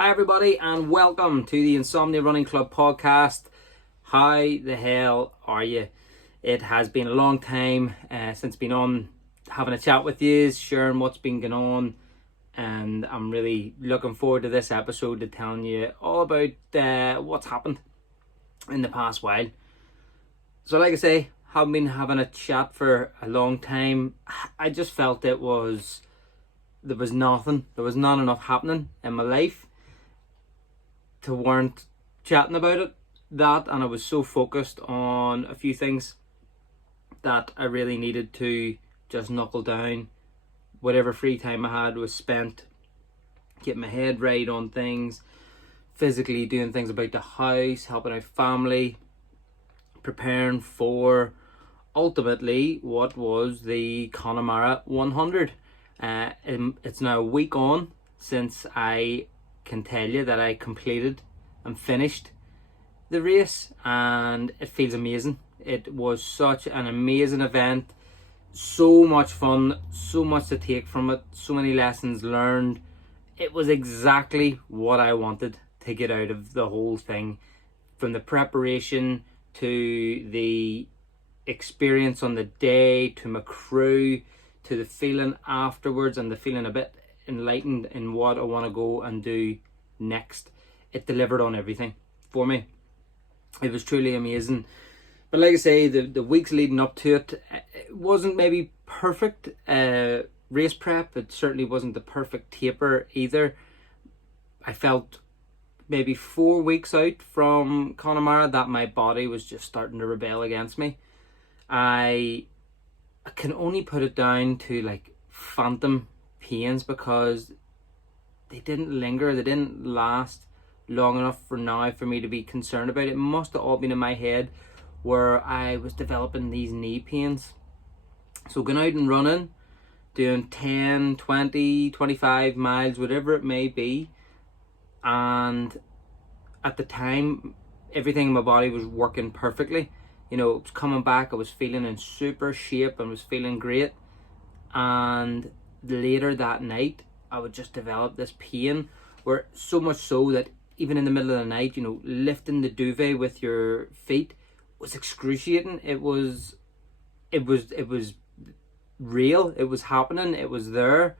Hi everybody and welcome to the Insomnia Running Club podcast. How the hell are you? It has been a long time since been on having a chat with you, sharing what's been going on, and I'm really looking forward to this episode to telling you all about what's happened in the past while. So like I say, haven't been having a chat for a long time. I just felt there was not enough happening in my life to warrant chatting about it. And I was so focused on a few things that I really needed to just knuckle down. Whatever free time I had was spent getting my head right on things, physically doing things about the house, helping out family, preparing for ultimately what was the Connemara 100. It's now a week on since I can tell you that I completed and finished the race, and it feels amazing. It was such an amazing event, so much fun, so much to take from it, so many lessons learned. It was exactly what I wanted to get out of the whole thing, from the preparation to the experience on the day, to my crew, to the feeling afterwards and the feeling a bit enlightened in what I want to go and do next. It delivered on everything for me. It was truly amazing. But like I say, the weeks leading up to it wasn't maybe perfect race prep. It certainly wasn't the perfect taper either. I felt maybe 4 weeks out from Connemara that my body was just starting to rebel against me. I can only put it down to like phantom pains, because they didn't linger, they didn't last long enough for now for me to be concerned about. It must have all been in my head where I was developing these knee pains. So going out and running, doing 10, 20, 25 miles, whatever it may be, and at the time everything in my body was working perfectly. You know, it was coming back, I was feeling in super shape and was feeling great. And later that night I would just develop this pain, where so much so that even in the middle of the night, you know, lifting the duvet with your feet was excruciating. It was real, it was happening, it was there.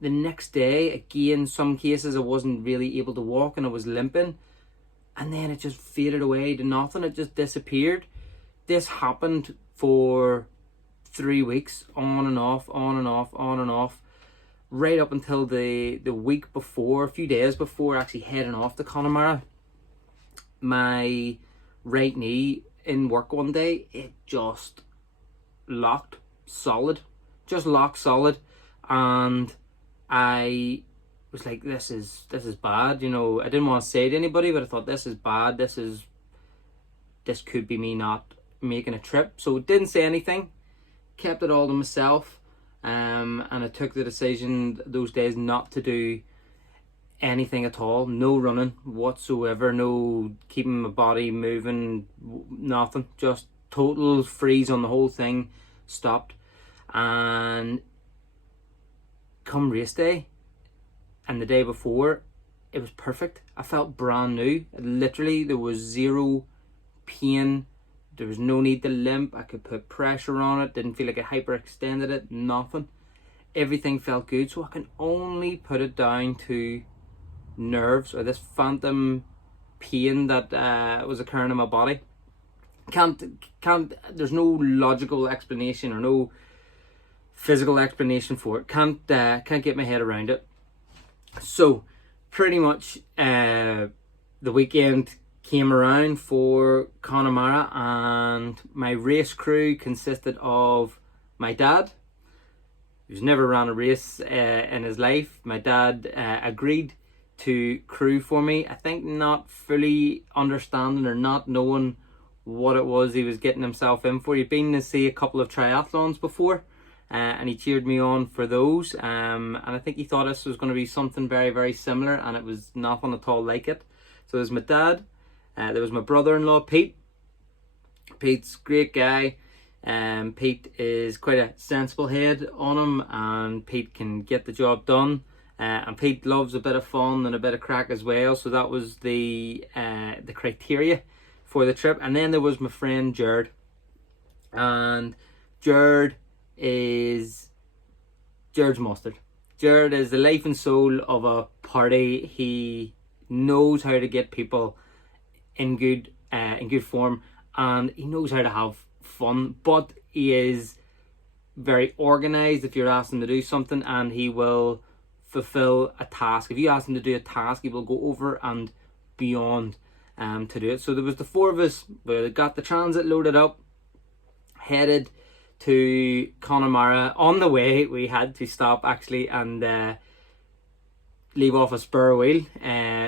The next day, again, some cases I wasn't really able to walk and I was limping, and then it just faded away to nothing. It just disappeared. This happened for 3 weeks, on and off, on and off, on and off, right up until the week before, a few days before actually heading off to Connemara. My right knee in work one day, it just locked solid, and I was like, this is bad. You know, I didn't want to say it to anybody, but I thought, this is bad. This could be me not making a trip. So didn't say anything, kept it all to myself, and I took the decision those days not to do anything at all. No running whatsoever, no keeping my body moving, nothing. Just total freeze on the whole thing. Stopped. And come race day and the day before, it was perfect. I felt brand new. Literally, there was zero pain. There was no need to limp. I could put pressure on it. Didn't feel like I hyperextended it. Nothing. Everything felt good. So I can only put it down to nerves, or this phantom pain that was occurring in my body. There's no logical explanation or no physical explanation for it. Can't get my head around it. So pretty much the weekend came around for Connemara, and my race crew consisted of my dad, who's never ran a race in his life. My dad agreed to crew for me, I think not fully understanding or not knowing what it was he was getting himself in for. He'd been to see a couple of triathlons before, and he cheered me on for those, and I think he thought this was going to be something very, very similar, and it was nothing at all like it. So there's my dad, there was my brother-in-law Pete. Pete's a great guy. Pete is quite a sensible head on him, and Pete can get the job done. and Pete loves a bit of fun and a bit of crack as well, so that was the criteria for the trip. And then there was my friend Jared, and Jared's mustard. Jared is the life and soul of a party. He knows how to get people in good form, and he knows how to have fun, but he is very organized if you're asking him to do something, and he will fulfill a task. If you ask him to do a task, he will go over and beyond to do it. So there was the four of us. We got the transit loaded up, headed to Connemara. On the way, we had to stop actually and leave off a spur wheel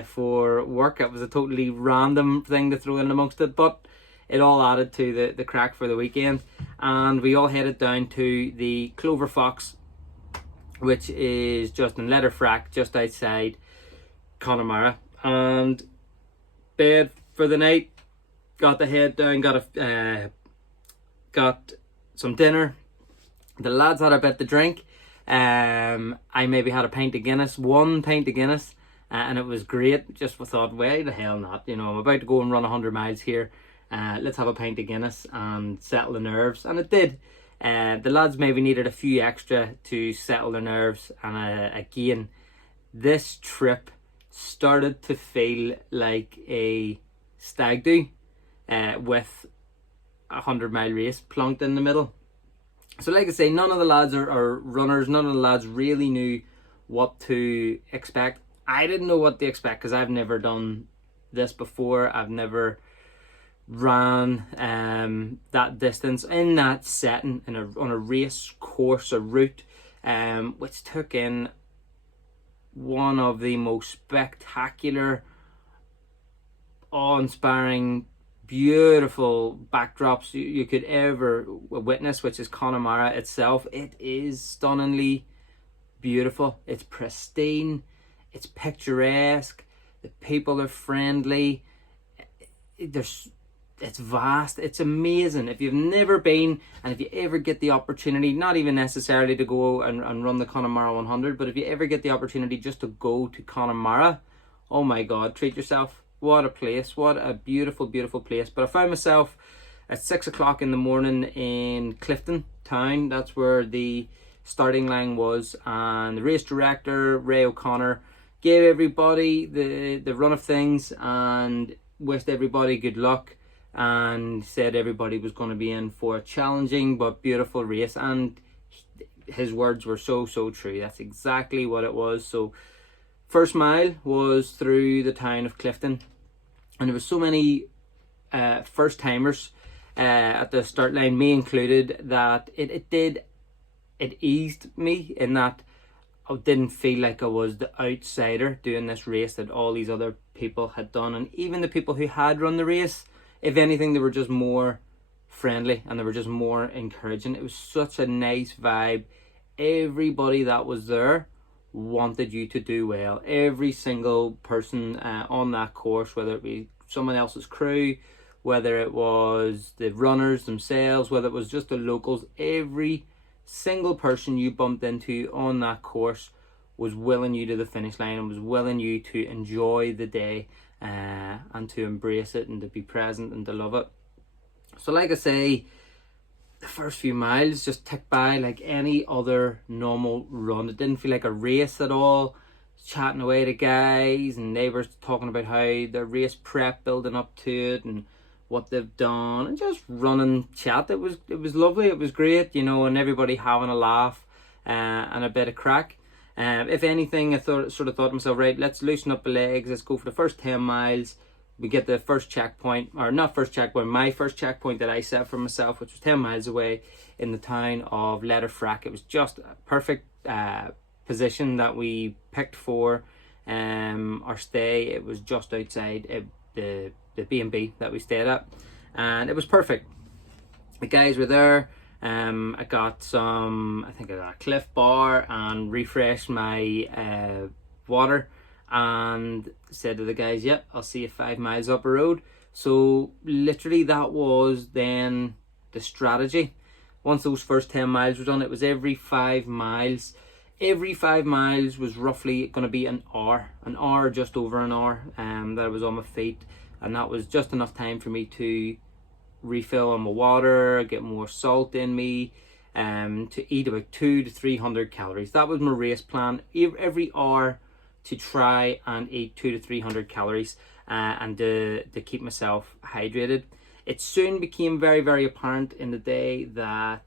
for work. It was a totally random thing to throw in amongst it, but it all added to the crack for the weekend. And we all headed down to the Clover Fox, which is just in Letterfrack, just outside Connemara, and bed for the night. Got the head down, got some dinner. The lads had a bit to drink. I maybe had one pint of Guinness, and it was great. Just thought, why the hell not? You know, I'm about to go and run 100 miles here. Let's have a pint of Guinness and settle the nerves, and it did. The lads maybe needed a few extra to settle their nerves, and again, this trip started to feel like a stag do with a 100-mile race plunked in the middle. So like I say, none of the lads are runners. None of the lads really knew what to expect. I didn't know what to expect because I've never done this before. I've never ran that distance in that setting on a race course, a route, which took in one of the most spectacular, awe-inspiring, beautiful backdrops you could ever witness, which is Connemara itself. It is stunningly beautiful. It's pristine. It's picturesque. The people are friendly. It's vast. It's amazing. If you've never been, and if you ever get the opportunity, not even necessarily to go and run the Connemara 100, but if you ever get the opportunity just to go to Connemara, oh my God, treat yourself. What a place. What a beautiful, beautiful place. But I found myself at 6 o'clock in the morning in Clifton town. That's where the starting line was. And the race director, Ray O'Connor, gave everybody the run of things and wished everybody good luck, and said everybody was going to be in for a challenging but beautiful race. And his words were so true. That's exactly what it was. So first mile was through the town of Clifton, and there was so many first timers at the start line, me included, that it eased me in that I didn't feel like I was the outsider doing this race that all these other people had done. And even the people who had run the race, if anything, they were just more friendly and they were just more encouraging. It was such a nice vibe. Everybody that was there wanted you to do well. Every single person on that course, whether it be someone else's crew, whether it was the runners themselves, whether it was just the locals, every single person you bumped into on that course was willing you to the finish line and was willing you to enjoy the day and to embrace it and to be present and to love it. So like I say, the first few miles just ticked by like any other normal run. It didn't feel like a race at all. Chatting away to guys and neighbours talking about how their race prep building up to it and what they've done, and just running chat. It was lovely. It was great, you know, and everybody having a laugh and a bit of crack. If anything, I thought to myself, right, let's loosen up the legs. Let's go for the first 10 miles. We get the first checkpoint, or not first checkpoint, my first checkpoint that I set for myself, which was 10 miles away in the town of Letterfrack. It was just a perfect position that we picked for our stay. It was just outside the B&B that we stayed at, and it was perfect. The guys were there. I got a Cliff Bar and refreshed my water, and said to the guys, yep, I'll see you 5 miles up the road. So literally that was then the strategy. Once those first 10 miles were done, it was every 5 miles every 5 miles was roughly going to be an hour, just over an hour, that I was on my feet, and that was just enough time for me to refill on my water, get more salt in me, to eat about 200 to 300 calories. That was my race plan. Every hour to try and eat 200 to 300 calories, and to keep myself hydrated. It soon became very, very apparent in the day that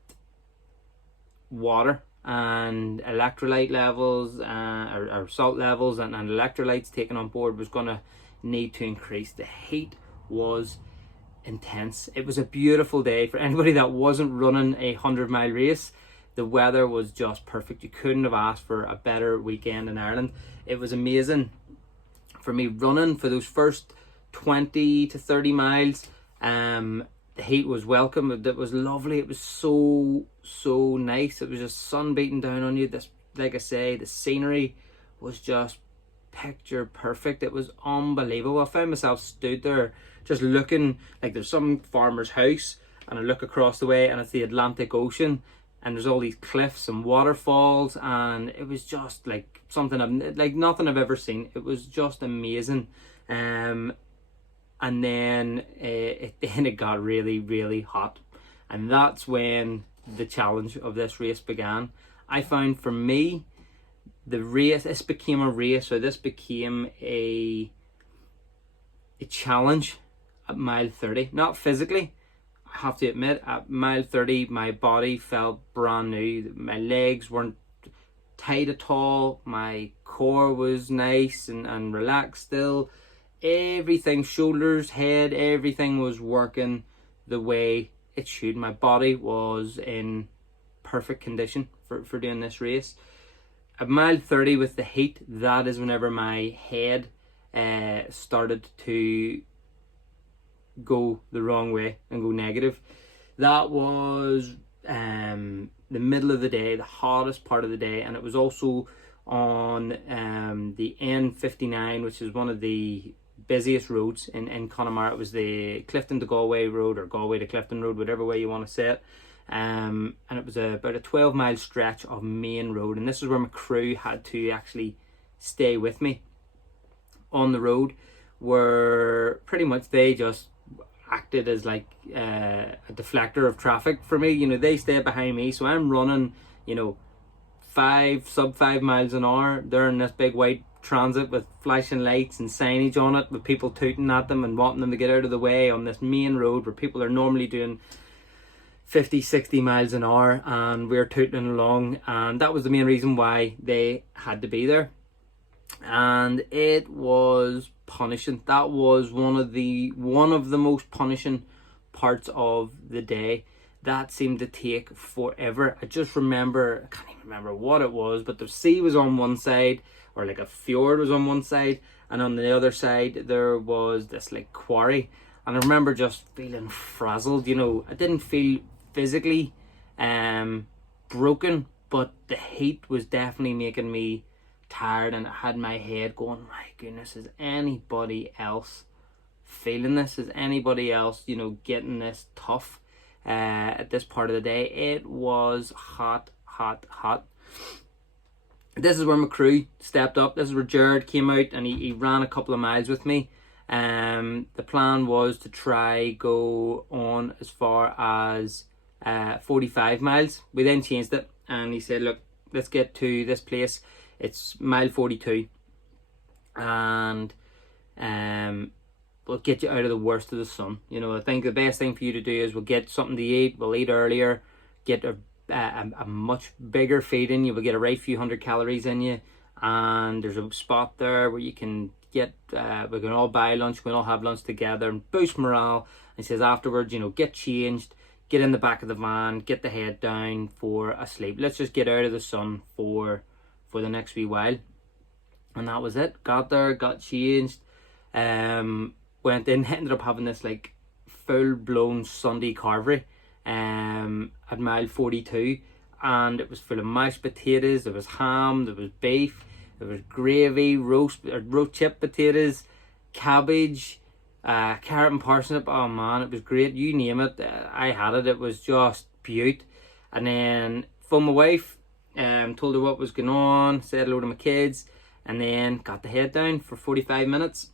water and electrolyte levels, or salt levels, and electrolytes taken on board was going to need to increase. The heat was intense. It was a beautiful day for anybody that wasn't running a 100-mile race. The weather was just perfect. You couldn't have asked for a better weekend in Ireland. It was amazing for me running for those first 20 to 30 miles. The heat was welcome. It was lovely. It was so nice. It was just sun beating down on you. This, like I say, the scenery was just picture perfect. It was unbelievable. I found myself stood there just looking, like there's some farmer's house, and I look across the way and it's the Atlantic Ocean, and there's all these cliffs and waterfalls, and it was just like nothing I've ever seen. It was just amazing. And then it got really, really hot, and that's when the challenge of this race began. I found for me, this became a challenge at mile 30. Not physically, I have to admit. At mile 30, my body felt brand new. My legs weren't tight at all. My core was nice and relaxed still. Everything, shoulders, head, everything was working the way it should. My body was in perfect condition for doing this race. At mile 30 with the heat, that is whenever my head started to go the wrong way and go negative. That was the middle of the day, the hottest part of the day, and it was also on the N59, which is one of the busiest roads in Connemara. It was the Clifton to Galway road, or Galway to Clifton road, whatever way you want to say it. And it was about a 12-mile stretch of main road, and this is where my crew had to actually stay with me on the road, where pretty much they just acted as like a deflector of traffic for me. You know, they stayed behind me, so I'm running, you know, sub 5 miles an hour. They're in this big white transit with flashing lights and signage on it, with people tooting at them and wanting them to get out of the way on this main road where people are normally doing 50, 60 miles an hour, and we're tooting along. And that was the main reason why they had to be there, and it was punishing. That was one of the most punishing parts of the day. That seemed to take forever. I just remember, I can't even remember what it was, but the sea was on one side, or like a fjord was on one side, and on the other side there was this like quarry. And I remember just feeling frazzled. You know, I didn't feel physically broken, but the heat was definitely making me tired, and I had my head going, my goodness, is anybody else feeling this? Is anybody else, you know, getting this tough at this part of the day? It was hot. This is where my crew stepped up. This is where Jared came out, and he ran a couple of miles with me. The plan was to try go on as far as 45 miles. We then changed it, and he said, look, let's get to this place. It's mile 42, and we'll get you out of the worst of the sun. You know, I think the best thing for you to do is we'll get something to eat, we'll eat earlier, get a much bigger feed in you, we'll get a right few hundred calories in you, and there's a spot there where you can get, we can all buy lunch, we can all have lunch together and boost morale. And he says afterwards, you know, get changed, get in the back of the van, get the head down for a sleep. Let's just get out of the sun for the next wee while. And that was it. Got there, got changed, went in, ended up having this like full-blown Sunday carvery at mile 42, and it was full of mashed potatoes, there was ham, there was beef, there was gravy, roast chip potatoes, cabbage, carrot and parsnip. Oh man, it was great. You name it, I had it. It was just beaut. And then for my wife, told her what was going on, said hello to my kids, and then got the head down for 45 minutes.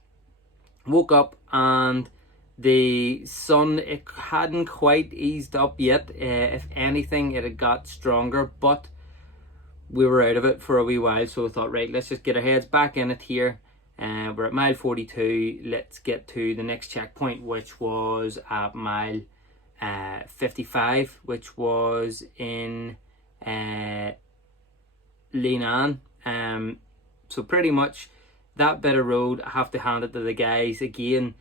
Woke up and the sun, it hadn't quite eased up yet. If anything, it had got stronger, but we were out of it for a wee while, so I thought, right, let's just get our heads back in it here. We're at mile 42. Let's get to the next checkpoint, which was at mile 55, which was in Leenane. So pretty much that bit of road, I have to hand it to the guys again.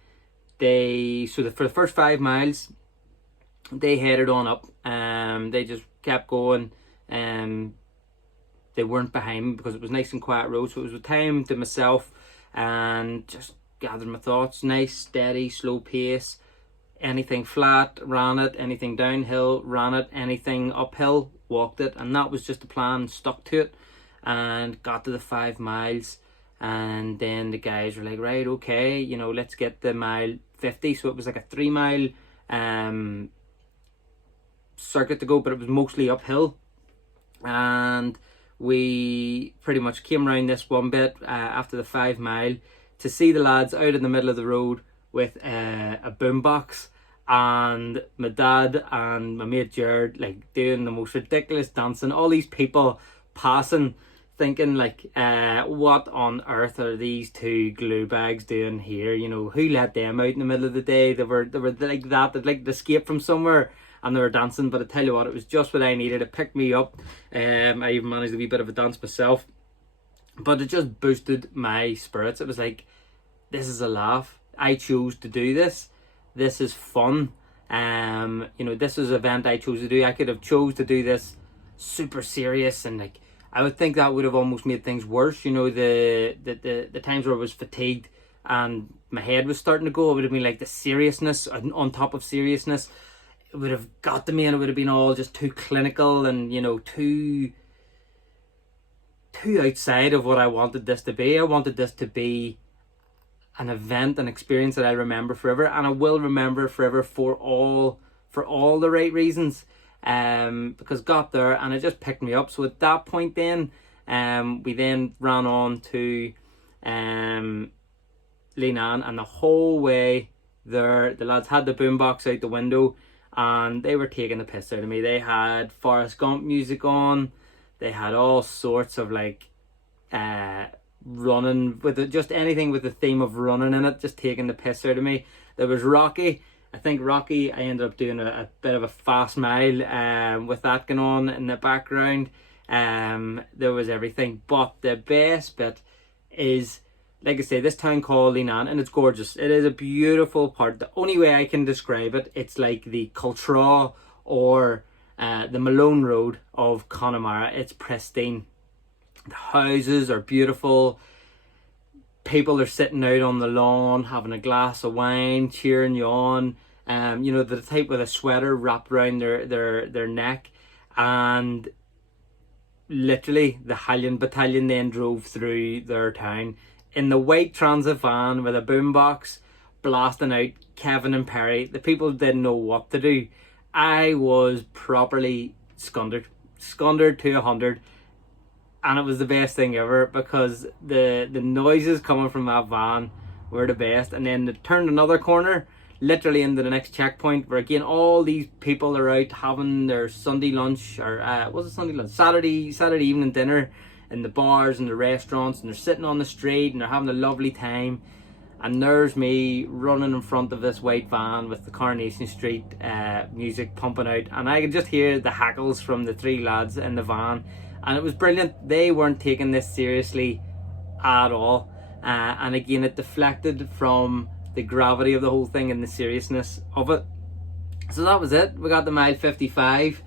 For the first 5 miles, they headed on up. They just kept going. They weren't behind me because it was nice and quiet road, so it was a time to myself and just gathered my thoughts. Nice, steady, slow pace. Anything flat, ran it. Anything downhill, ran it. Anything uphill, walked it. And that was just the plan, stuck to it. And got to the 5 miles. And then the guys were like, right, okay, let's get the mile 50. So it was like a 3 mile circuit to go, but it was mostly uphill. And we pretty much came around this one bit after the 5 mile to see the lads out in the middle of the road with a boombox, and my dad and my mate Jared like doing the most ridiculous dancing. All these people passing, thinking like, what on earth are these two glue bags doing here? Who let them out in the middle of the day? They were like that. They'd like to escape from somewhere. And they were dancing, but I tell you what, it was just what I needed. It picked me up. I even managed a wee bit of a dance myself, but it just boosted my spirits. It was like, this is a laugh. I chose to do this. This is fun. This was an event I chose to do. I could have chose to do this super serious, and like I would think that would have almost made things worse. The times where I was fatigued and my head was starting to go, it would have been like the seriousness on top of seriousness. It would have got to me, and it would have been all just too clinical and too outside of what I wanted this to be. I wanted this to be an event, an experience that I remember forever, and I will remember forever for all the right reasons. Because got there and it just picked me up. So at that point, then we then ran on to Leenane, and the whole way there, the lads had the boombox out the window. And they were taking the piss out of me. They had Forrest Gump music on. They had all sorts of like running with it, just anything with the theme of running in it, just taking the piss out of me. There was Rocky. I think Rocky, I ended up doing a bit of a fast mile with that going on in the background. There was everything. But the best bit is, like I say, this town called Leenane, and it's gorgeous. It is a beautiful part. The only way I can describe it, it's like the Cultra or the Malone Road of Connemara. It's pristine. The houses are beautiful. People are sitting out on the lawn, having a glass of wine, cheering you on. The type with a sweater wrapped around their neck. And literally, the Hallion Battalion then drove through their town in the white transit van with a boombox, blasting out Kevin and Perry. The people didn't know what to do. I was properly scundered to 100, and it was the best thing ever because the noises coming from that van were the best. And then they turned another corner, literally into the next checkpoint, where again all these people are out having their Sunday lunch, or was it Sunday lunch? Saturday evening dinner in the bars and the restaurants, and they're sitting on the street and they're having a lovely time. And there's me running in front of this white van with the Coronation Street music pumping out, and I could just hear the hackles from the 3 lads in the van, and it was brilliant. They weren't taking this seriously at all, and again it deflected from the gravity of the whole thing and the seriousness of it. So that was it. We got to mile 55.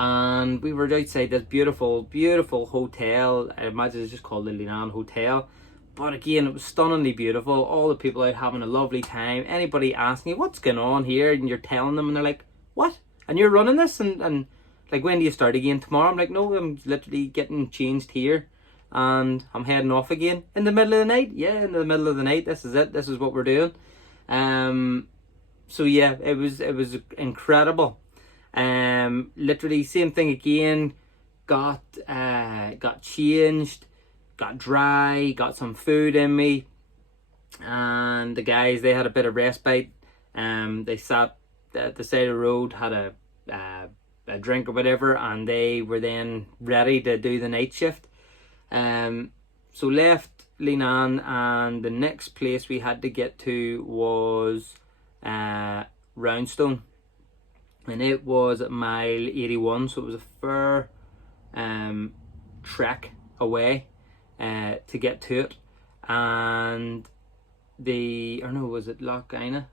And we were outside this beautiful, beautiful hotel. I imagine it's just called the Leenane Hotel. But again, it was stunningly beautiful. All the people out having a lovely time. Anybody asking you, what's going on here? And you're telling them, and they're like, what? And you're running this? And like, when do you start again? Tomorrow? I'm like, no, I'm literally getting changed here. And I'm heading off again. In the middle of the night? Yeah, in the middle of the night. This is it. This is what we're doing. So yeah, it was incredible. Literally same thing again. got changed, got dry, got some food in me, and the guys, they had a bit of respite. They sat at the side of the road, had a drink or whatever, and they were then ready to do the night shift. So left Linan, and the next place we had to get to was Roundstone, and it was at mile 81, so it was a fair trek away to get to it. And was it Lochina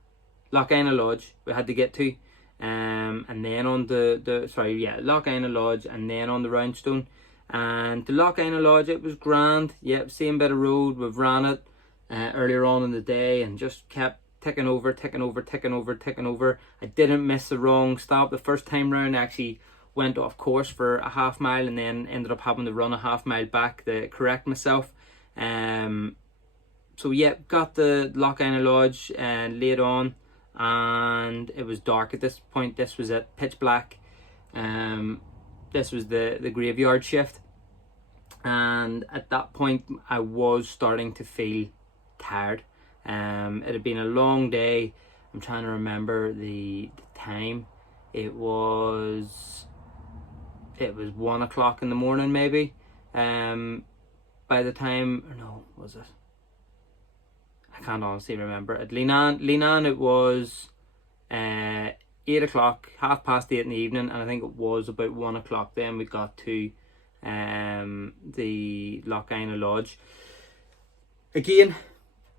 Lodge we had to get to, and then on Lochina Lodge, and then on the Roundstone. And the Lochina Lodge, it was grand. Yep, same bit of road. We've ran it earlier on in the day, and just kept ticking over. I didn't miss the wrong stop the first time round. I actually went off course for a half mile, and then ended up having to run a half mile back to correct myself. So yeah, got the Lochina Lodge laid on, and it was dark at this point. This was at pitch black. This was the graveyard shift, and at that point I was starting to feel tired. It had been a long day. I'm trying to remember the time. It was 1 o'clock in the morning maybe. By the time, or no, was it? I can't honestly remember. At Linan it was 8 o'clock, 8:30 in the evening, and I think it was about 1 o'clock then we got to the Lochina Lodge. Again,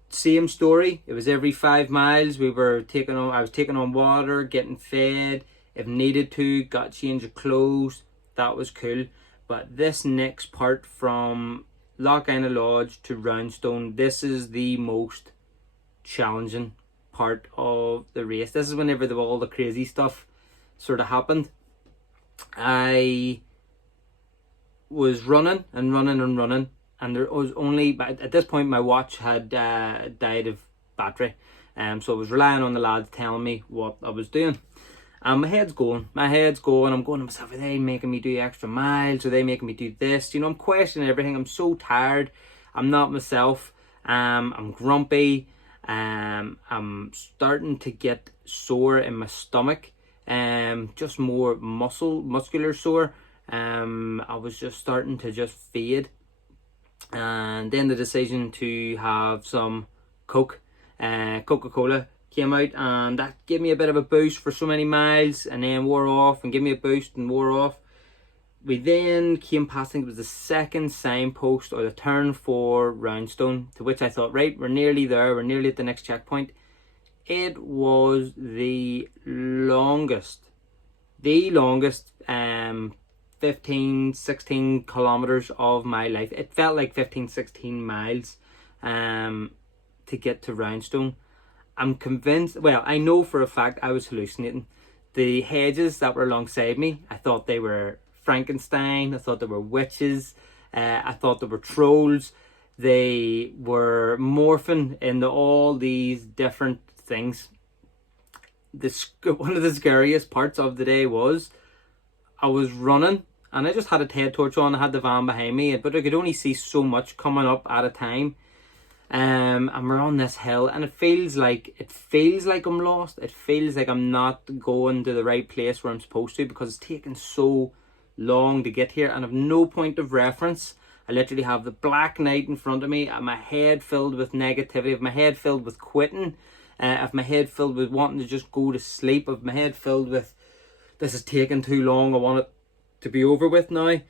same story. It was every 5 miles I was taking on water, getting fed, if needed to, got change of clothes. That was cool. But this next part from Lochina Lodge to Roundstone, this is the most challenging part of the race. This is whenever all the crazy stuff sort of happened. I was running, and there was only, at this point my watch had died of battery, so I was relying on the lads telling me what I was doing. And my head's going. I'm going to myself, are they making me do extra miles? Are they making me do this? I'm questioning everything. I'm so tired. I'm not myself. I'm grumpy. I'm starting to get sore in my stomach. Just more muscular sore. I was just starting to just fade. And then the decision to have some Coca-Cola came out, and that gave me a bit of a boost for so many miles, and then wore off, and gave me a boost and wore off. We then came past, I think it was the second signpost or the turn for Roundstone, to which I thought, right, we're nearly there, we're nearly at the next checkpoint. It was the longest 15, 16 kilometers of my life. It felt like 15, 16 miles to get to Roundstone. I'm convinced, well, I know for a fact I was hallucinating. The hedges that were alongside me, I thought they were Frankenstein. I thought they were witches. I thought they were trolls. They were morphing into all these different things. One of the scariest parts of the day was I was running, and I just had a head torch on. I had the van behind me, but I could only see so much coming up at a time. And we're on this hill, and it feels like I'm lost. It feels like I'm not going to the right place where I'm supposed to, because it's taken so long to get here, and I've no point of reference. I literally have the black night in front of me, and my head filled with negativity, of my head filled with quitting, of my head filled with wanting to just go to sleep, of my head filled with, this is taking too long, I want it to be over with now.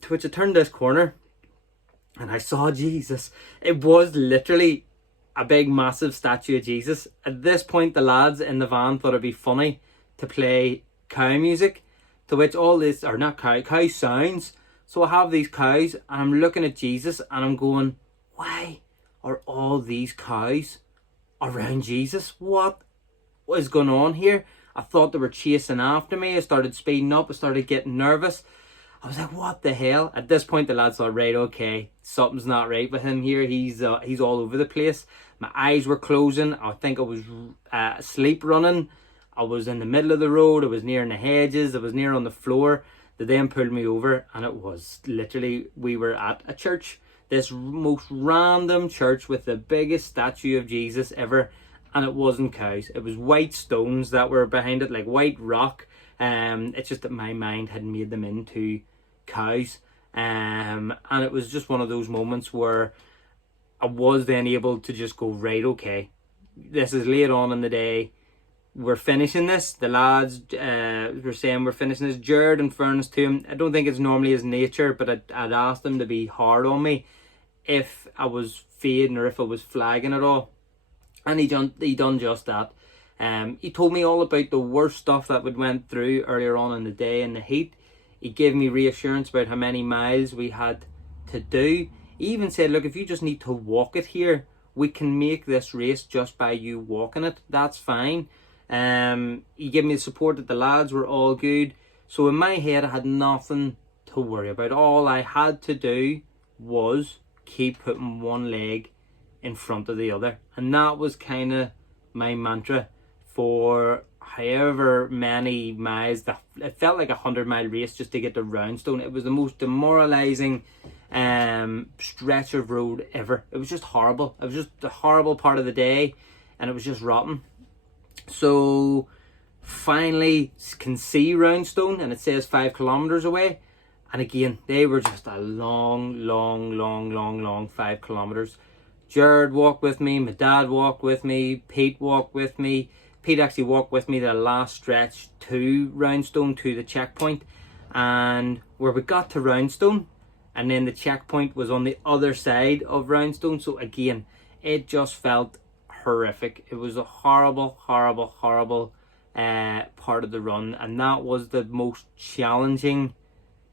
To which I turned this corner, and I saw Jesus. It was literally a big massive statue of Jesus. At this point, the lads in the van thought it'd be funny to play cow music, to which all this, or not cow sounds. So I have these cows, and I'm looking at Jesus, and I'm going, why are all these cows around Jesus? What is going on here? I thought they were chasing after me. I started speeding up. I started getting nervous. I was like, what the hell? At this point, the lads thought, right, okay, something's not right with him here. He's all over the place. My eyes were closing. I think I was sleep running. I was in the middle of the road. I was near in the hedges. I was near on the floor. They then pulled me over, and it was literally, we were at a church, this most random church with the biggest statue of Jesus ever, and it wasn't cows. It was white stones that were behind it, like white rock. It's just that my mind had made them into cows. And it was just one of those moments where I was then able to just go, right, okay, this is late on in the day, we're finishing this. The lads were saying we're finishing this. Jared, in fairness to him, I don't think it's normally his nature, but I'd asked him to be hard on me if I was fading or if I was flagging at all, and he done just that. He told me all about the worst stuff that we went through earlier on in the day in the heat. He gave me reassurance about how many miles we had to do. He even said, look, if you just need to walk it here, we can make this race just by you walking it. That's fine. He gave me the support that the lads were all good. So in my head, I had nothing to worry about. All I had to do was keep putting one leg in front of the other. And that was kind of my mantra for however many miles. It felt like a 100-mile race just to get to Roundstone. It was the most demoralising stretch of road ever. It was just horrible. It was just a horrible part of the day, and it was just rotten. So finally can see Roundstone, and it says 5 kilometers away, and again they were just a long 5 kilometers. Jared walked with me, my dad walked with me, Pete walked with me. Pete actually walked with me the last stretch to Roundstone, to the checkpoint, and where we got to Roundstone, and then the checkpoint was on the other side of Roundstone. So again, it just felt horrific. It was a horrible part of the run, and that was the most challenging.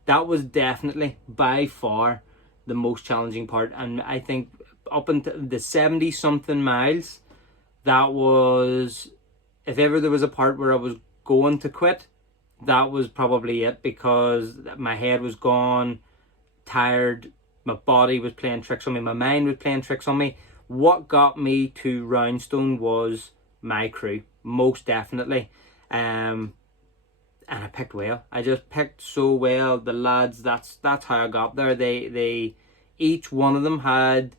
That was definitely by far the most challenging part. And I think up until the 70 something miles, that was, if ever there was a part where I was going to quit, that was probably it, because my head was gone, tired, my body was playing tricks on me, my mind was playing tricks on me. What got me to Roundstone was my crew, most definitely. And I picked well. I just picked so well. The lads, that's how I got there. They each one of them had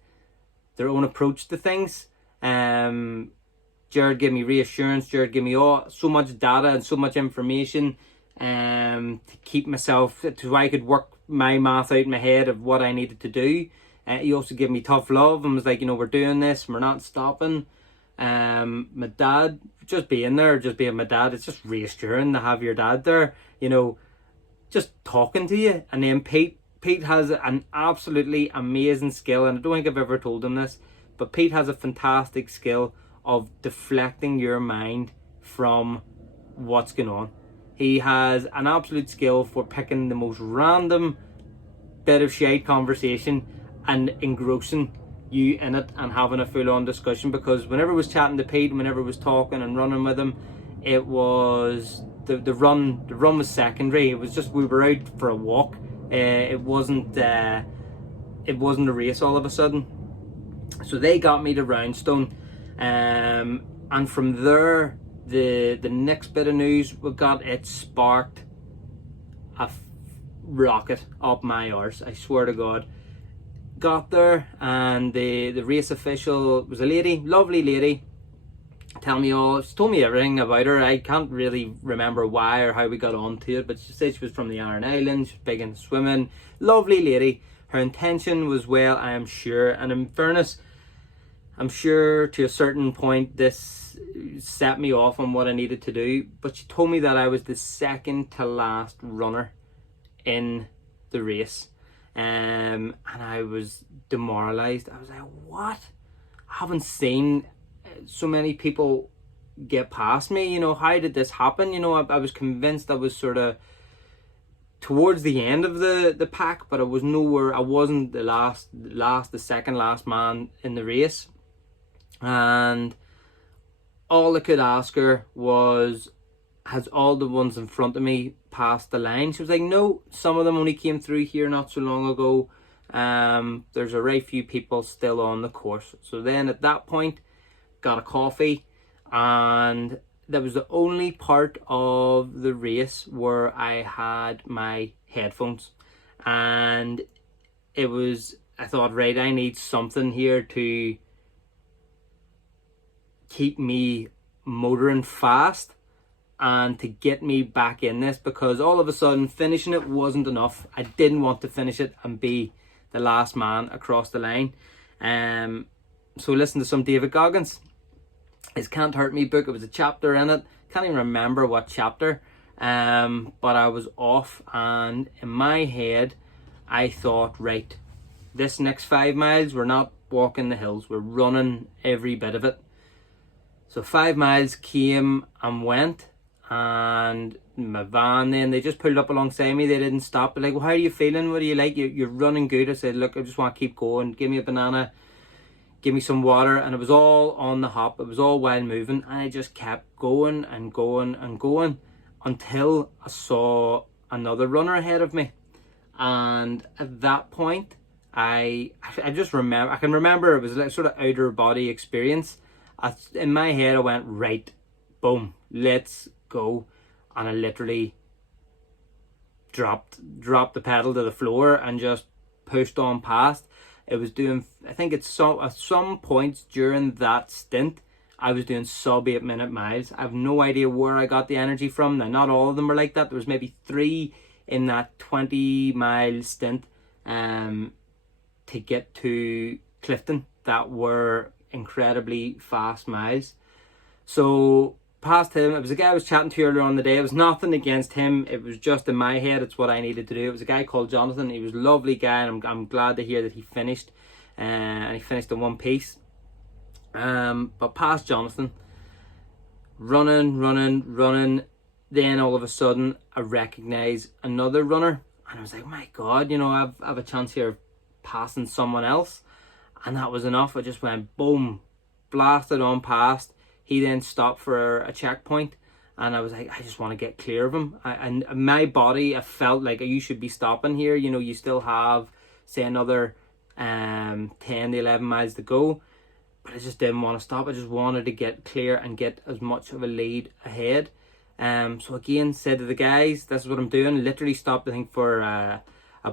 their own approach to things. Jared gave me reassurance. Jared gave me so much data and so much information to keep myself, so I could work my math out in my head of what I needed to do. He also gave me tough love and was like, we're doing this, we're not stopping. My dad, just being there, just being my dad, it's just reassuring to have your dad there, just talking to you. And then Pete has an absolutely amazing skill, and I don't think I've ever told him this, but Pete has a fantastic skill of deflecting your mind from what's going on. He has an absolute skill for picking the most random bit of shite conversation and engrossing you in it and having a full-on discussion. Because whenever I was chatting to Pete, whenever I was talking and running with him, it was the run was secondary. It was just, we were out for a walk. It wasn't a race all of a sudden. So they got me to Roundstone, and from there, the next bit of news we got, it sparked a rocket up my arse, I swear to God. Got there, and the race official was a lady, lovely lady, she told me everything about her. I can't really remember why or how we got onto it, but she said she was from the Aran Islands, she was big into swimming, lovely lady. Her intention was well, I am sure, and in fairness, I'm sure to a certain point this set me off on what I needed to do, but she told me that I was the second to last runner in the race. And I was demoralised. I was like, what? I haven't seen so many people get past me. How did this happen? I was convinced I was sort of towards the end of the pack, but I was nowhere. I wasn't the second last man in the race. And all I could ask her was, has all the ones in front of me passed the line? She was like, no, some of them only came through here not so long ago. There's a right few people still on the course. So then at that point, got a coffee, and that was the only part of the race where I had my headphones, and I thought, right, I need something here to keep me motoring fast and to get me back in this, because all of a sudden finishing it wasn't enough. I didn't want to finish it and be the last man across the line. So listen to some David Goggins. His Can't Hurt Me book, it was a chapter in it. Can't even remember what chapter. But I was off, and in my head I thought, right, this next 5 miles we're not walking the hills, we're running every bit of it. So 5 miles came and went, and my van, then they just pulled up alongside me. They didn't stop. They're like, well, how are you feeling? What do you like? You're running good. I said, look, I just want to keep going. Give me a banana, give me some water. And it was all on the hop. It was all while moving. And I just kept going and going and going until I saw another runner ahead of me. And at that point, I just remember, I can remember it was like sort of outer body experience. In my head, I went, right, boom, let's go. And I literally dropped the pedal to the floor and just pushed on past. It was doing, I think at some points during that stint, I was doing sub 8 minute miles. I have no idea where I got the energy from. Now, not all of them were like that. There was maybe 3 in that 20-mile stint to get to Clifton that were incredibly fast miles. So past him, it was a guy I was chatting to earlier on the day. It was nothing against him, it was just in my head, it's what I needed to do. It was a guy called Jonathan. He was a lovely guy, and I'm glad to hear that he finished, and he finished in one piece. But past Jonathan, running, then all of a sudden I recognise another runner, and I was like, my god, I've a chance here of passing someone else. And that was enough. I just went boom, blasted on past. He then stopped for a checkpoint, and I was like, I just want to get clear of him. And my body, I felt like you should be stopping here. You still have, say, another 10 to 11 miles to go. But I just didn't want to stop. I just wanted to get clear and get as much of a lead ahead. So again, said to the guys, this is what I'm doing. Literally stopped, I think, for a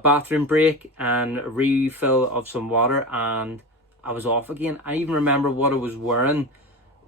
bathroom break and a refill of some water, and I was off again. I even remember what I was wearing.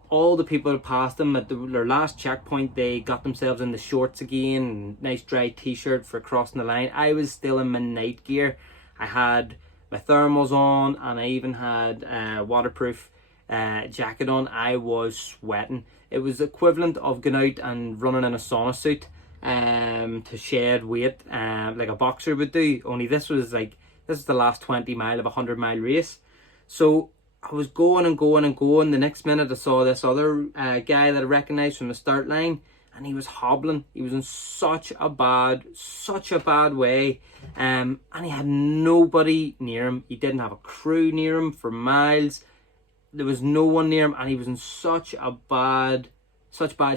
All the people that passed them at their last checkpoint, they got themselves in the shorts again, nice dry t-shirt for crossing the line. I was still in my night gear. I had my thermals on, and I even had a waterproof jacket on. I was sweating. It was equivalent of going out and running in a sauna suit to shed weight like a boxer would do, only this is the last 20 mile of a 100-mile race. So I was going and going and going. The next minute I saw this other guy that I recognized from the start line, and he was hobbling. He was in such a bad way, and he had nobody near him. He didn't have a crew near him for miles. There was no one near him, and he was in such bad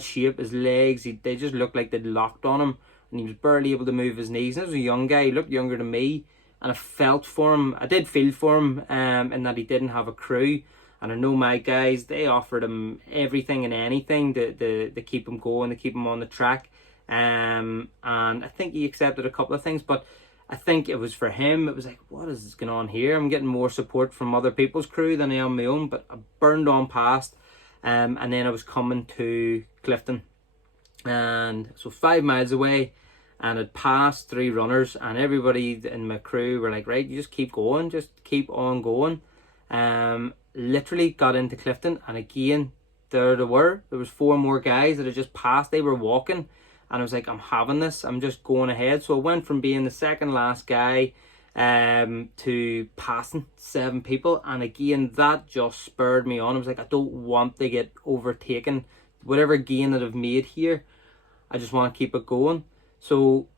shape. His legs, they just looked like they'd locked on him, and he was barely able to move his knees. And this was a young guy. He looked younger than me, and I felt for him. I did feel for him in that he didn't have a crew. And I know my guys, they offered him everything and anything to keep him going, to keep him on the track. And I think he accepted a couple of things, but I think it was for him, it was like, what is going on here? I'm getting more support from other people's crew than I am my own, but I burned on past. And then I was coming to Clifton, and so 5 miles away, and I'd passed 3 runners, and everybody in my crew were like, right, you just keep going, just keep on going. Literally got into Clifton, and again there was 4 more guys that had just passed. They were walking, and I was like, I'm having this, I'm just going ahead. So I went from being the second last guy to passing 7 people, and again that just spurred me on. I was like, I don't want to get overtaken. Whatever gain that I've made here, I just want to keep it going. So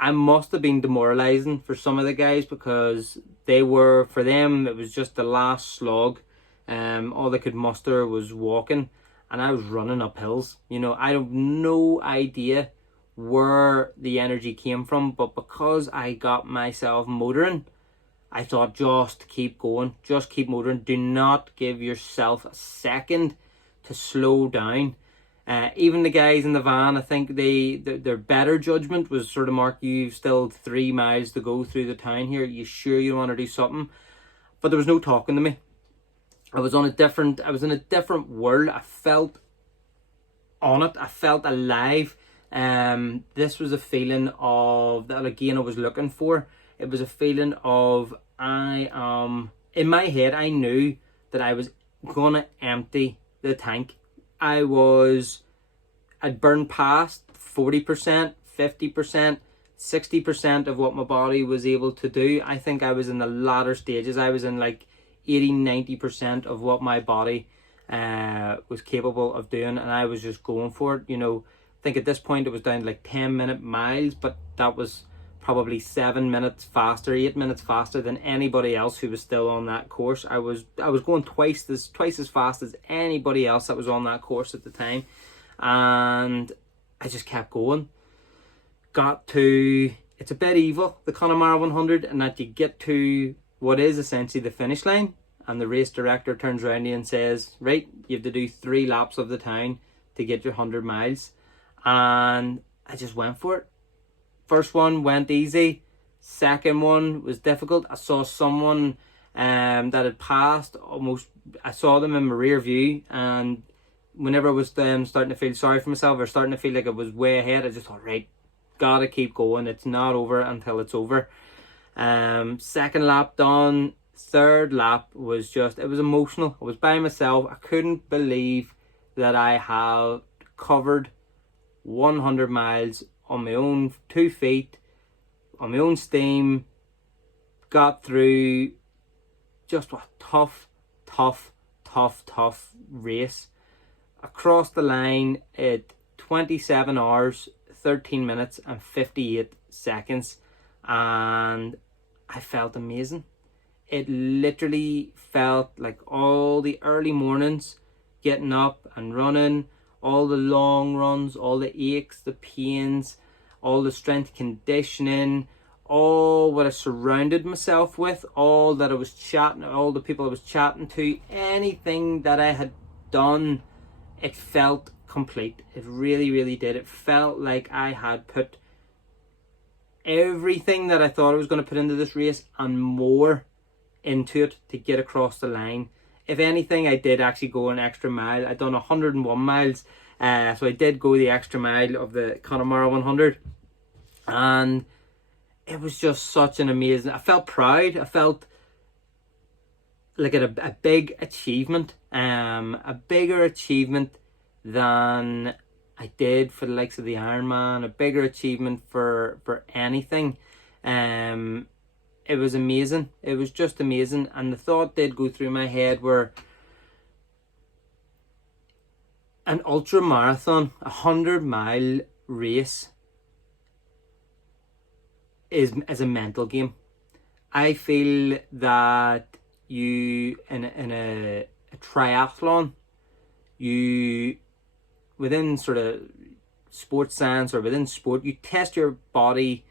I must have been demoralizing for some of the guys, because for them it was just the last slog. All they could muster was walking, and I was running up hills. I have no idea where the energy came from, but because I got myself motoring, I thought, just keep going, just keep motoring. Do not give yourself a second to slow down. Even the guys in the van, I think their better judgment was sort of, Mark, you've still 3 miles to go through the town here. You sure you want to do something? But there was no talking to me. I was in a different world. I felt on it. I felt alive. This was a feeling of that again I was looking for. It was a feeling of in my head I knew that I was gonna empty the tank. I'd burned past 40%, 50%, 60% of what my body was able to do. I think I was in the latter stages. I was in like 80-90% of what my body was capable of doing, and I was just going for it. I think at this point it was down to like 10-minute miles, but that was probably 7 minutes faster, 8 minutes faster than anybody else who was still on that course. I was going twice as fast as anybody else that was on that course at the time, and I just kept going. It's a bit evil, the Connemara 100, and that you get to what is essentially the finish line, and the race director turns around to you and says, right, you have to do 3 laps of the town to get your 100 miles. And I just went for it. First one went easy. Second one was difficult. I saw someone that had passed almost. I saw them in my rear view, and whenever I was starting to feel sorry for myself or starting to feel like I was way ahead, I just thought, right, gotta keep going. It's not over until it's over. Second lap done. Third lap was it was emotional. I was by myself. I couldn't believe that I have covered 100 miles on my own 2 feet, on my own steam, got through just a tough race. Across the line at 27 hours, 13 minutes and 58 seconds, and I felt amazing. It literally felt like all the early mornings, getting up and running, all the long runs, all the aches, the pains, all the strength conditioning, all what I surrounded myself with, all that I was chatting, all the people I was chatting to, anything that I had done, it felt complete. It really, really did. It felt like I had put everything that I thought I was going to put into this race and more into it to get across the line. If anything, I did actually go an extra mile. I'd done 101 miles, so I did go the extra mile of the Connemara 100, and it was just such an amazing. I felt proud. I felt like a big achievement, a bigger achievement than I did for the likes of the Ironman, a bigger achievement for anything. It was amazing. It was just amazing. And the thought did go through my head where an ultra marathon, 100-mile race is a mental game. I feel that you in a triathlon, you within sort of sports science or within sport, you test your body.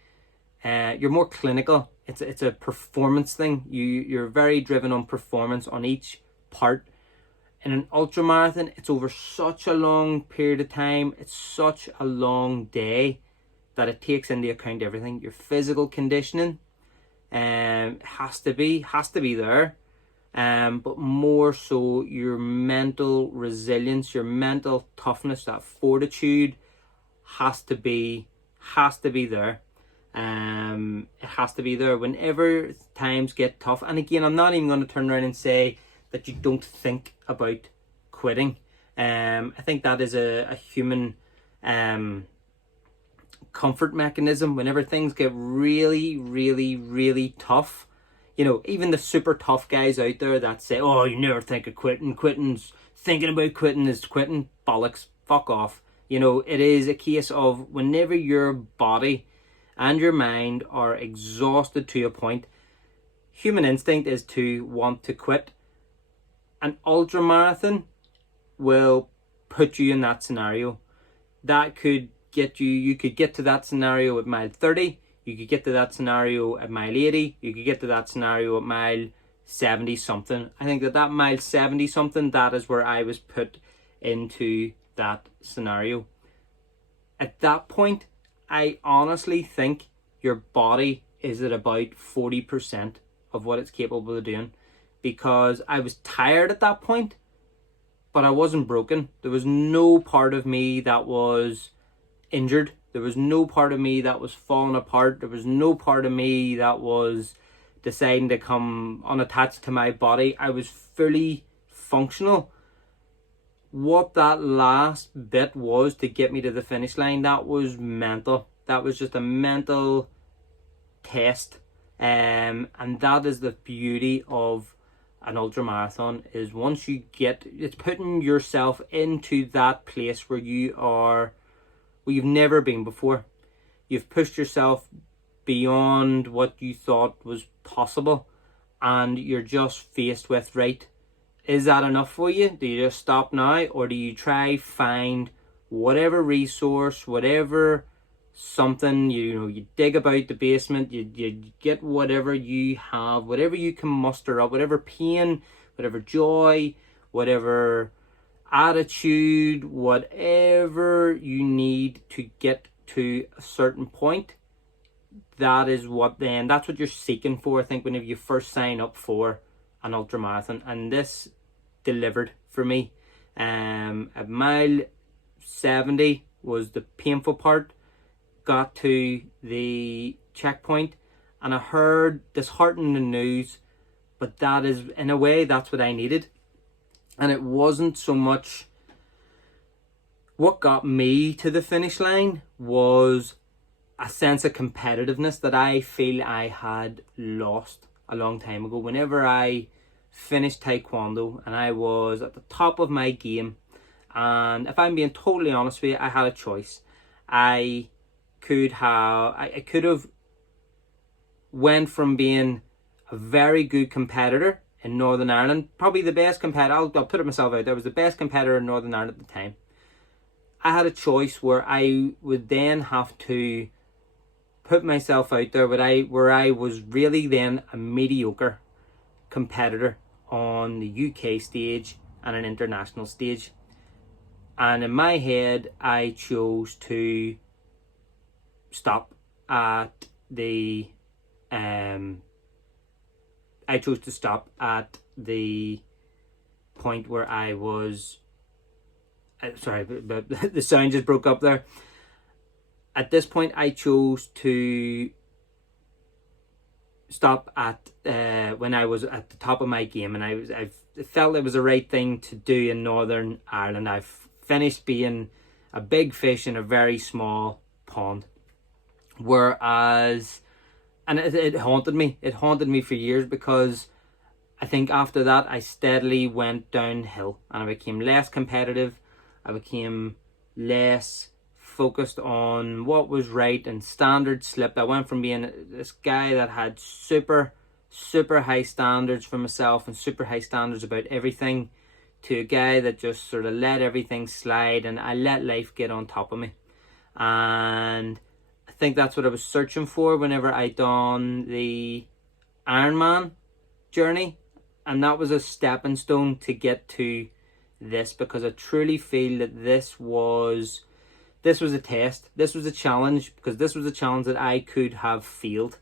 You're more clinical. It's a performance thing. You're very driven on performance on each part. In an ultramarathon, it's over such a long period of time. It's such a long day that it takes into account everything. Your physical conditioning has to be there. But more so your mental resilience, your mental toughness, that fortitude has to be there. It has to be there whenever times get tough. And again, I'm not even going to turn around and say that you don't think about quitting. I think that is a human comfort mechanism. Whenever things get really, really, really tough, even the super tough guys out there that say, oh, you never think of quitting, thinking about quitting is quitting, bollocks, fuck off. It is a case of whenever your body and your mind are exhausted to a point, human instinct is to want to quit. An ultramarathon will put you in that scenario. That could get you could get to that scenario at mile 30, you could get to that scenario at mile 80, you could get to that scenario at mile 70 something. I think that mile 70 something, that is where I was put into that scenario. At that point, I honestly think your body is at about 40% of what it's capable of doing, because I was tired at that point, but I wasn't broken. There was no part of me that was injured. There was no part of me that was falling apart. There was no part of me that was deciding to come unattached to my body. I was fully functional. What that last bit was to get me to the finish line, that was mental. That was just a mental test. And that is the beauty of an ultramarathon, is once you get, it's putting yourself into that place where you are, where you've never been before. You've pushed yourself beyond what you thought was possible, and you're just faced with, right, is that enough for you? Do you just stop now, or do you try find whatever resource, whatever something, you dig about the basement, you get whatever you have, whatever you can muster up, whatever pain, whatever joy, whatever attitude, whatever you need to get to a certain point. That's what you're seeking for, I think, whenever you first sign up for an ultramarathon. And this delivered for me. At mile 70 was the painful part. Got to the checkpoint and I heard disheartening news, but that is, in a way, that's what I needed. And it wasn't so much what got me to the finish line, was a sense of competitiveness that I feel I had lost a long time ago. Whenever I finished taekwondo and I was at the top of my game, and if I'm being totally honest with you, I had a choice. I could have went from being a very good competitor in Northern Ireland, probably the best competitor, I'll put it myself out there, I was the best competitor in Northern Ireland at the time. I had a choice where I would then have to put myself out there where I was really then a mediocre competitor on the UK stage and an international stage. And in my head, I chose to stop at the point where I was sorry, but the sound just broke up there. At this point, I chose to stop at when I was at the top of my game, and I felt it was the right thing to do in Northern Ireland. I've finished being a big fish in a very small pond. Whereas, and it haunted me. It haunted me for years, because I think after that I steadily went downhill and I became less competitive. I became less focused on what was right, and standards slipped. I went from being this guy that had super high standards for myself and super high standards about everything, to a guy that just sort of let everything slide, and I let life get on top of me. And I think that's what I was searching for whenever I done the Ironman journey, and that was a stepping stone to get to this, because I truly feel that this was a test. This was a challenge, because this was a challenge that I could have failed.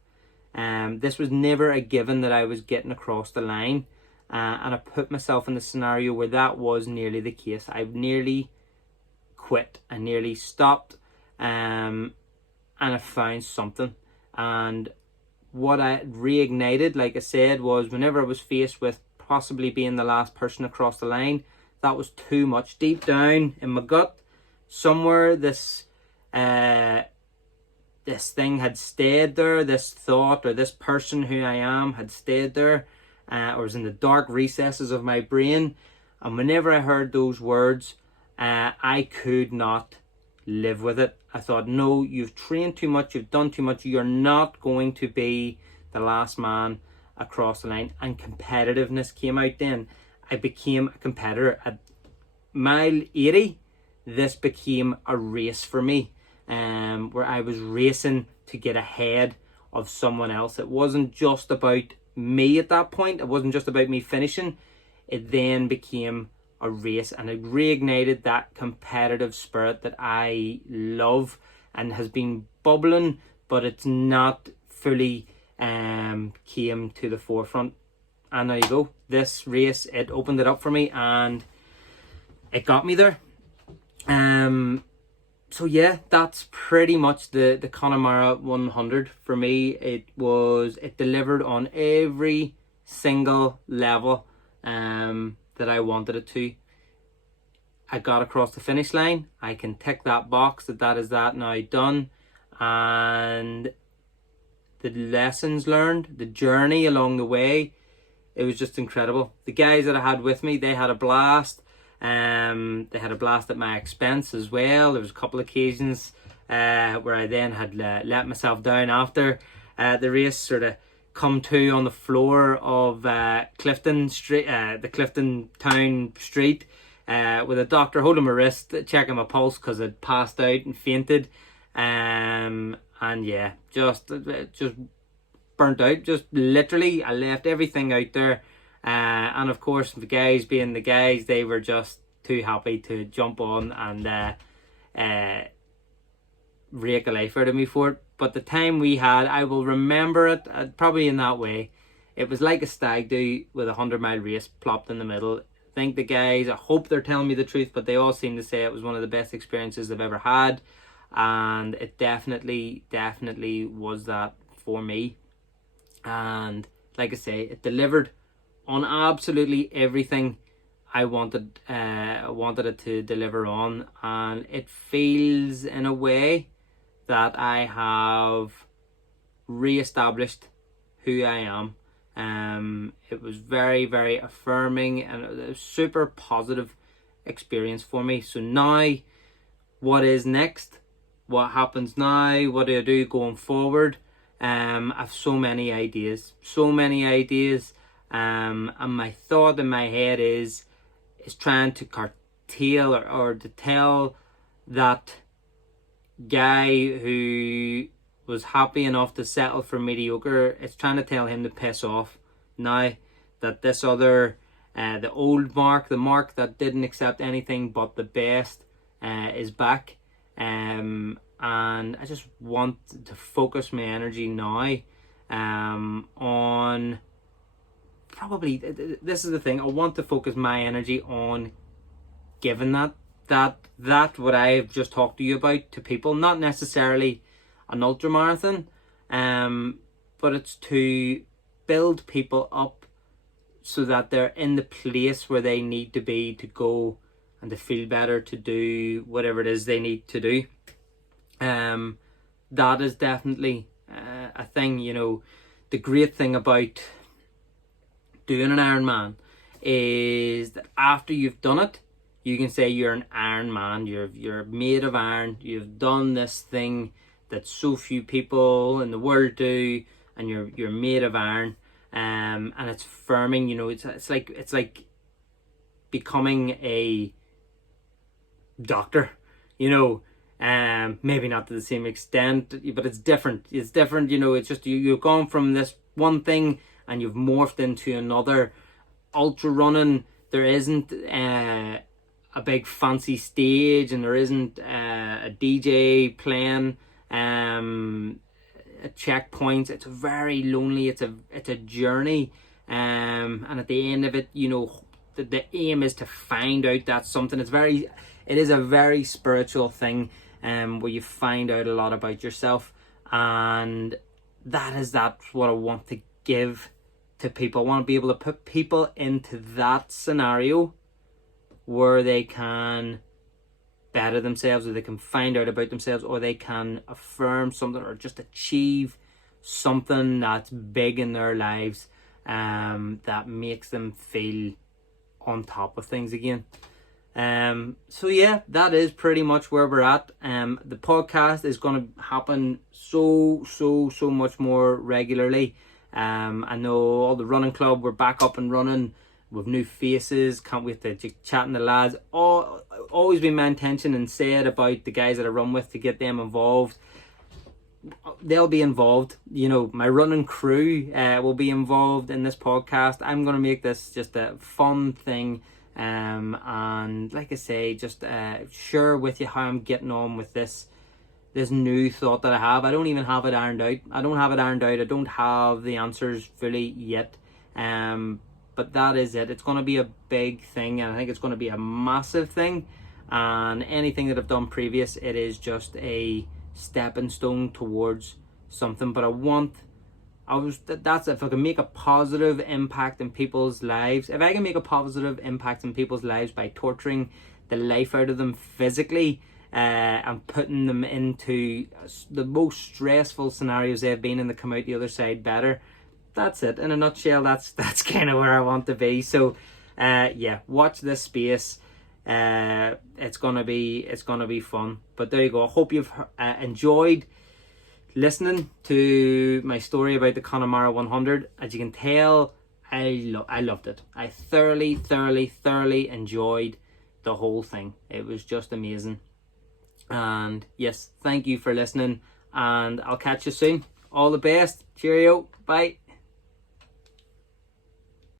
This was never a given that I was getting across the line, and I put myself in the scenario where that was nearly the case. I nearly quit. I nearly stopped, and I found something. And what I reignited, like I said, was whenever I was faced with possibly being the last person across the line, that was too much. Deep down in my gut, somewhere this thing had stayed there, this thought or this person who I am had stayed there, or was in the dark recesses of my brain. And whenever I heard those words, I could not live with it. I thought, no, you've trained too much, you've done too much, you're not going to be the last man across the line. And competitiveness came out then. I became a competitor. At mile 80, this became a race for me, where I was racing to get ahead of someone else. It wasn't just about me at that point. It wasn't just about me finishing. It then became a a race, and it reignited that competitive spirit that I love and has been bubbling, but it's not fully came to the forefront. And there you go, this race, it opened it up for me and it got me there. So yeah, that's pretty much the Connemara 100 for me. It delivered on every single level that I wanted it to. I got across the finish line. I can tick that box that is that now done. And the lessons learned, the journey along the way, it was just incredible. The guys that I had with me, they had a blast. They had a blast at my expense as well. There was a couple of occasions where I then had let myself down after the race, sort of come to on the floor of Clifton Street, the Clifton Town Street, with a doctor holding my wrist, checking my pulse because I'd passed out and fainted. And yeah, just burnt out. Just literally, I left everything out there. And of course, the guys being the guys, they were just too happy to jump on and rake a life out of me for it. But the time we had, I will remember it probably in that way. It was like a stag do with a 100-mile race plopped in the middle. I think the guys, I hope they're telling me the truth, but they all seem to say it was one of the best experiences they've ever had. And it definitely was that for me. And like I say, it delivered on absolutely everything I wanted it to deliver on, and it feels in a way that I have re-established who I am. It was very, very affirming and a super positive experience for me. So now, what is next? What happens now? What do I do going forward? I have so many ideas. And my thought in my head is trying to curtail or to tell that guy who was happy enough to settle for mediocre, it's trying to tell him to piss off now that this other, the old Mark, the Mark that didn't accept anything but the best, is back. And I just want to focus my energy now on... Probably, this is the thing, I want to focus my energy on giving that what I've just talked to you about to people. Not necessarily an ultra marathon, but it's to build people up so that they're in the place where they need to be to go and to feel better, to do whatever it is they need to do. That is definitely a thing. You know, the great thing about doing an Ironman is that after you've done it, you can say you're an Iron Man. You're made of iron. You've done this thing that so few people in the world do, and you're made of iron. And it's firming. You know, it's like becoming a doctor. You know, maybe not to the same extent, but it's different. It's different. You know, it's just you've gone from this one thing and you've morphed into another. Ultra running, there isn't a big fancy stage, and there isn't a DJ playing at checkpoints. It's very lonely. It's a journey, and at the end of it, you know, the aim is to find out that something. It is a very spiritual thing, where you find out a lot about yourself, and that's what I want to give to people. I want to be able to put people into that scenario where they can better themselves, or they can find out about themselves, or they can affirm something, or just achieve something that's big in their lives, that makes them feel on top of things again. So yeah, that is pretty much where we're at. The podcast is going to happen so much more regularly. I know all the running club, we're back up and running with new faces. Can't wait to chat to the lads. Always been my intention and said about the guys that I run with to get them involved. They'll be involved. You know, my running crew will be involved in this podcast. I'm going to make this just a fun thing, And like I say, just share with you how I'm getting on with this new thought that I have. I don't even have it ironed out. I don't have the answers fully yet. But that is it. It's going to be a big thing, and I think it's going to be a massive thing. And anything that I've done previous, it is just a stepping stone towards something. But that's if I can make a positive impact in people's lives. If I can make a positive impact in people's lives by torturing the life out of them physically, and putting them into the most stressful scenarios they've been in to come out the other side better. That's it. In a nutshell, that's kind of where I want to be. So, yeah, watch this space. It's gonna be fun. But there you go. I hope you've enjoyed listening to my story about the Connemara 100. As you can tell, I loved it. I thoroughly enjoyed the whole thing. It was just amazing. And yes, thank you for listening, and I'll catch you soon. All the best. Cheerio. Bye.